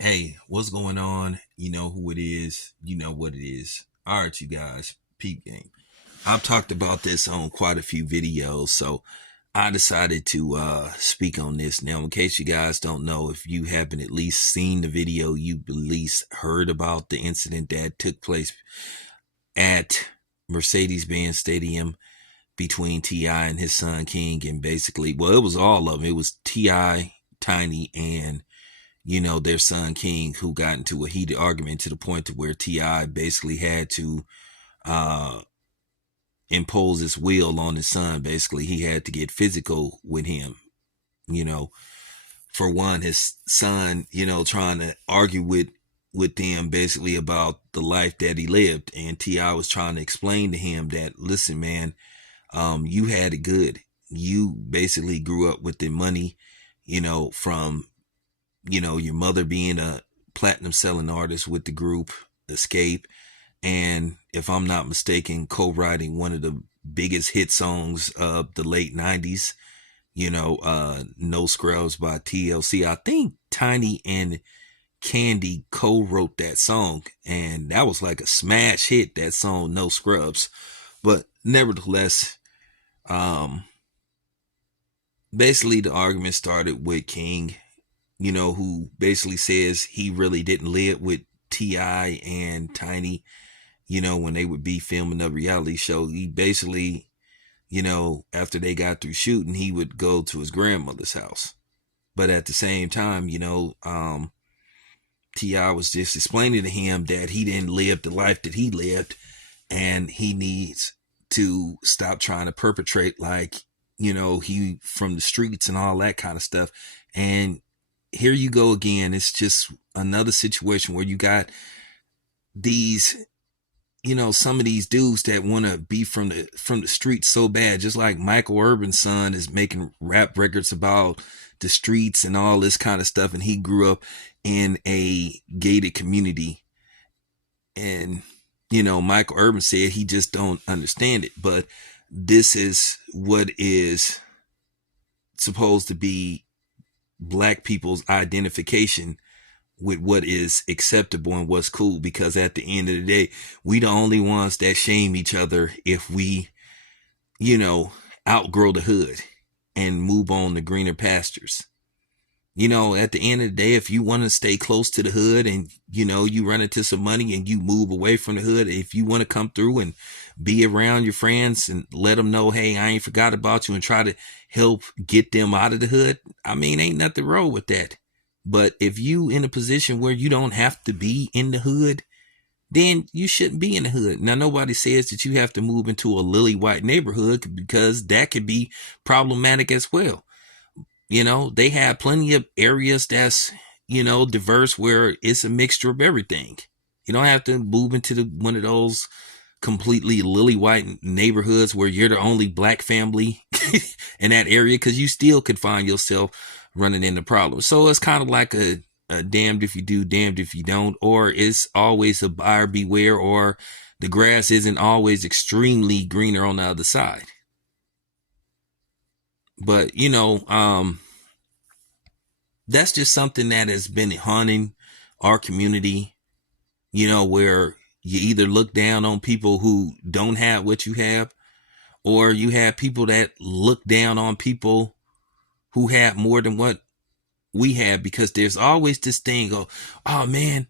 Hey, what's going on? You know who it is. You know what it is. All right, you guys, peep game. I've talked about this on quite a few videos, so I decided to speak on this. Now, in case you guys don't know, if you haven't at least seen the video, you at least heard about the incident that took place at Mercedes-Benz Stadium between T.I. and his son King. And basically, well, it was all of them. It was T.I., Tiny, and their son King, who got into a heated argument to the point to where T.I. basically had to uh impose his will on his son. Basically, he had to get physical with him. You know, for one, his son, trying to argue with them basically about the life that he lived, and T.I. was trying to explain to him that, listen, man, you had it good. You basically grew up with the money, from your mother being a platinum selling artist with the group Escape, and if I'm not mistaken, co-writing one of the biggest hit songs of the late 90s, No Scrubs by TLC. I think Tiny and Candy co-wrote that song, and that was like a smash hit, that song No Scrubs. But nevertheless, um basically the argument started with King, who basically says he really didn't live with T.I. and Tiny, when they would be filming a reality show. He basically, after they got through shooting, he would go to his grandmother's house. But at the same time, T.I. was just explaining to him that he didn't live the life that he lived, and he needs to stop trying to perpetrate like, he from the streets and all that kind of stuff. And here you go again. It's just another situation where you got these, some of these dudes that want to be from the streets so bad, just like Michael Urban's son is making rap records about the streets and all this kind of stuff, and he grew up in a gated community. And Michael Urban said he just don't understand it. But this is what is supposed to be black people's identification with what is acceptable and what's cool, because at the end of the day, we the only ones that shame each other if we, you know, outgrow the hood and move on to greener pastures. At the end of the day, if you want to stay close to the hood and, you run into some money and you move away from the hood, if you want to come through and be around your friends and let them know, hey, I ain't forgot about you, and try to help get them out of the hood, I mean, ain't nothing wrong with that. But if you in a position where you don't have to be in the hood, then you shouldn't be in the hood. Now, nobody says that you have to move into a lily white neighborhood, because that could be problematic as well. They have plenty of areas that's, diverse, where it's a mixture of everything. You don't have to move into one of those completely lily white neighborhoods where you're the only black family in that area, because you still could find yourself running into problems. So it's kind of like a damned if you do, damned if you don't, or it's always a buyer beware, or the grass isn't always extremely greener on the other side. But that's just something that has been haunting our community, where you either look down on people who don't have what you have, or you have people that look down on people who have more than what we have, because there's always this thing of, oh man,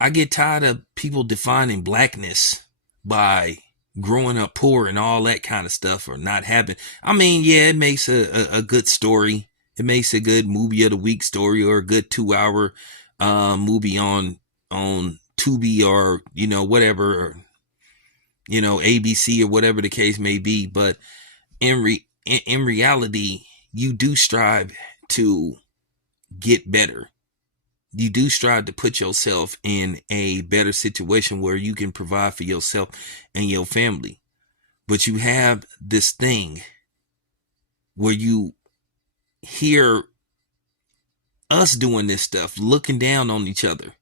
I get tired of people defining blackness by growing up poor and all that kind of stuff, or not having. I mean, yeah, it makes a good story. It makes a good movie of the week story, or a good 2 hour movie on Tubi, or whatever, or, ABC, or whatever the case may be. But in reality, you do strive to get better. You do strive to put yourself in a better situation where you can provide for yourself and your family. But you have this thing where you hear us doing this stuff, looking down on each other.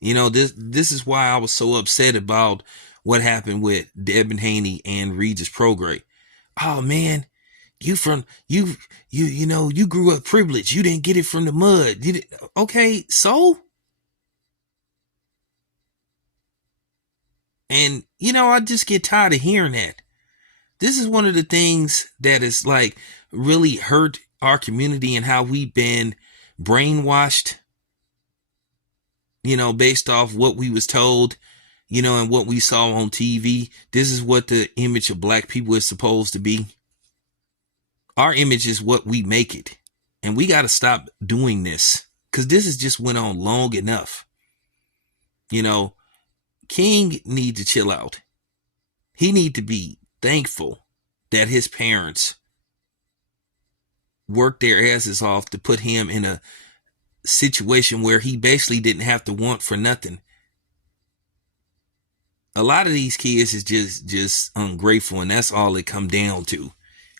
This is why I was so upset about what happened with Devin Haney and Regis Prograde. Oh man, you grew up privileged. You didn't get it from the mud. Okay, so And, you know, I just get tired of hearing that. This is one of the things that is like really hurt our community and how we've been brainwashed, you know, based off what we was told, you know, and what we saw on TV. This is what the image of black people is supposed to be. Our image is what we make it. And we got to stop doing this because this has just went on long enough. You know, King need to chill out. He need to be thankful that his parents worked their asses off to put him in a situation where he basically didn't have to want for nothing. A lot of these kids is just ungrateful, and that's all it come down to.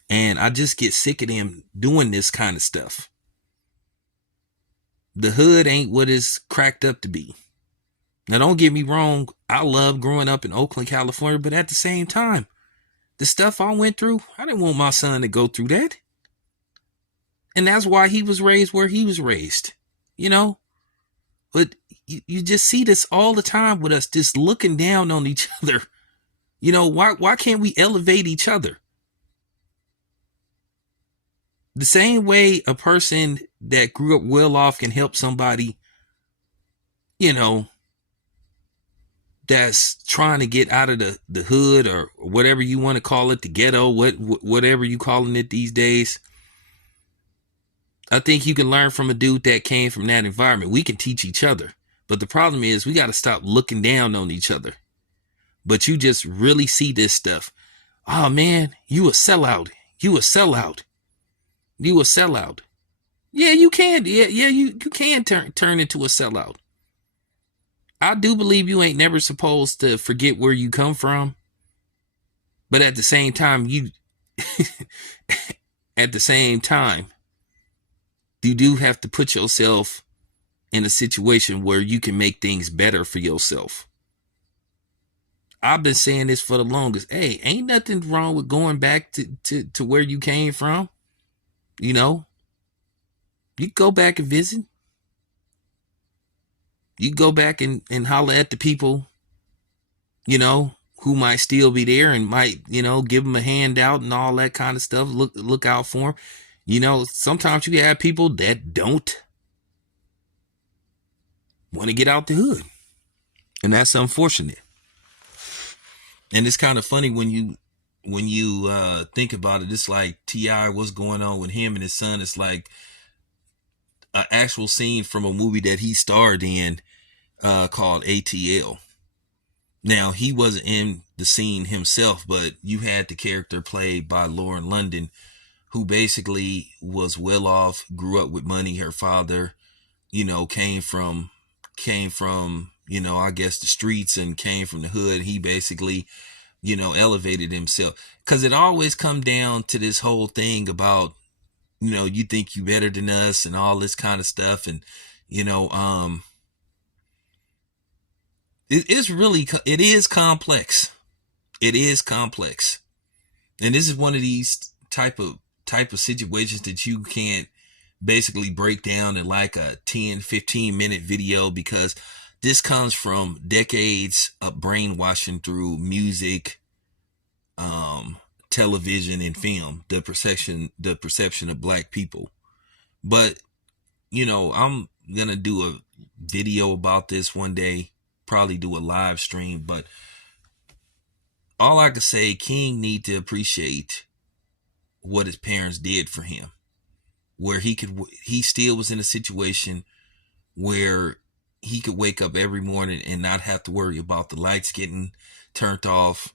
And I just get sick of them doing this kind of stuff. The hood ain't what it's cracked up to be. Now, don't get me wrong. I love growing up in Oakland, California, but at the same time, the stuff I went through, I didn't want my son to go through that. And that's why he was raised where he was raised, you know? But you just see this all the time with us, just looking down on each other. You know, why can't we elevate each other? The same way a person that grew up well off can help somebody, you know, that's trying to get out of the hood or whatever you want to call it, the ghetto, whatever you calling it these days. I think you can learn from a dude that came from that environment. We can teach each other. But the problem is we got to stop looking down on each other. But you just really see this stuff. Oh, man, you a sellout. You a sellout. You a sellout. Yeah, you can. Yeah, you can turn into a sellout. I do believe you ain't never supposed to forget where you come from. But at the same time, you do have to put yourself in a situation where you can make things better for yourself. I've been saying this for the longest. Hey, ain't nothing wrong with going back to where you came from. You know, you go back and visit. You go back and holler at the people, you know, who might still be there and might, you know, give them a handout and all that kind of stuff. Look out for them. You know, sometimes you have people that don't want to get out the hood. And that's unfortunate. And it's kind of funny when you think about it. It's like T.I., what's going on with him and his son. It's like an actual scene from a movie that he starred in called ATL. Now, he wasn't in the scene himself, but you had the character played by Lauren London, who basically was well off, grew up with money. Her father, you know, came from, you know, I guess the streets and came from the hood. He basically, you know, elevated himself. Because it always come down to this whole thing about, you know, you think you better than us and all this kind of stuff. And, you know, it is complex. It is complex. And this is one of these type of situations that you can't basically break down in like a 10-15 minute video, because this comes from decades of brainwashing through music, television, and film, the perception of black people. But, you know, I'm gonna do a video about this one day, probably do a live stream. But all I can say, King need to appreciate what his parents did for him, where he still was in a situation where he could wake up every morning and not have to worry about the lights getting turned off,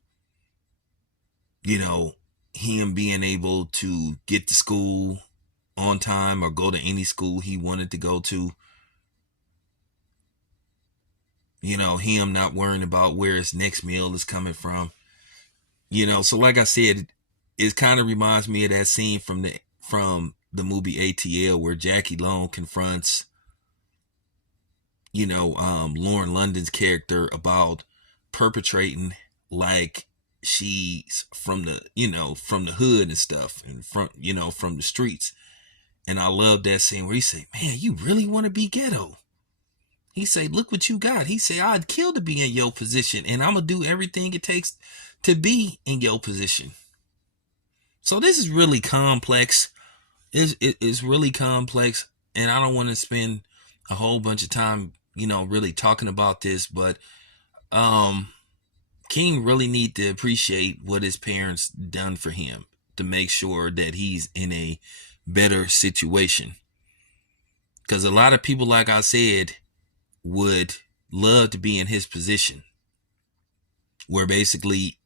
you know, him being able to get to school on time or go to any school he wanted to go to, you know, him not worrying about where his next meal is coming from, you know. So like I said, it kind of reminds me of that scene from the movie ATL, where Jackie Long confronts, you know, Lauren London's character about perpetrating like she's from the, you know, from the hood and stuff, and from, you know, from the streets. And I love that scene where he said, man, you really want to be ghetto? He say, look what you got. He say, I'd kill to be in your position, and I'm gonna do everything it takes to be in your position. So this is really complex. It's really complex, and I don't want to spend a whole bunch of time, really talking about this, but um King really need to appreciate what his parents done for him to make sure that he's in a better situation. Because a lot of people, like I said, would love to be in his position, where basically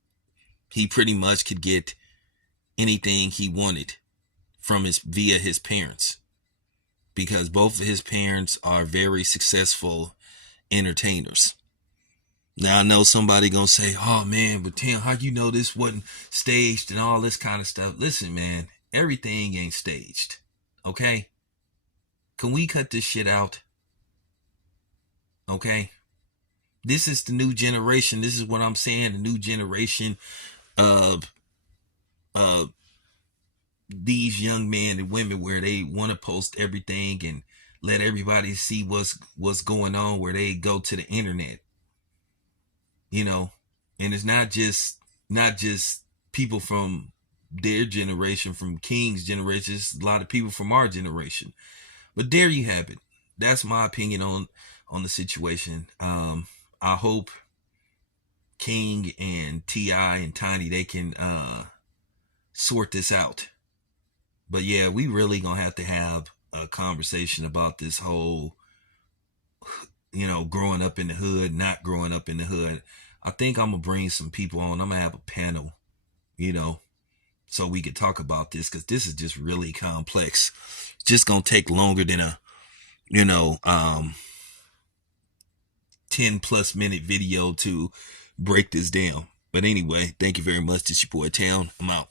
he pretty much could get anything he wanted from via his parents, because both of his parents are very successful entertainers. Now I know somebody gonna say, "Oh man, but Tim, how you know this wasn't staged and all this kind of stuff?" Listen, man, everything ain't staged. Okay, can we cut this shit out? Okay, this is the new generation. This is what I'm saying. The new generation of these young men and women, where they want to post everything and let everybody see what's going on, where they go to the internet, and it's not just people from their generation, from King's generation. It's a lot of people from our generation. But there you have it. That's my opinion on the situation. I hope King and T.I. and Tiny, they can sort this out. But yeah, we really gonna have to have a conversation about this whole, growing up in the hood, not growing up in the hood. I think I'm gonna bring some people on. I'm gonna have a panel, you know, so we could talk about this, because this is just really complex. It's just gonna take longer than a, you know, 10+ minute video to break this down. But anyway, thank you very much. This your boy Town. I'm out.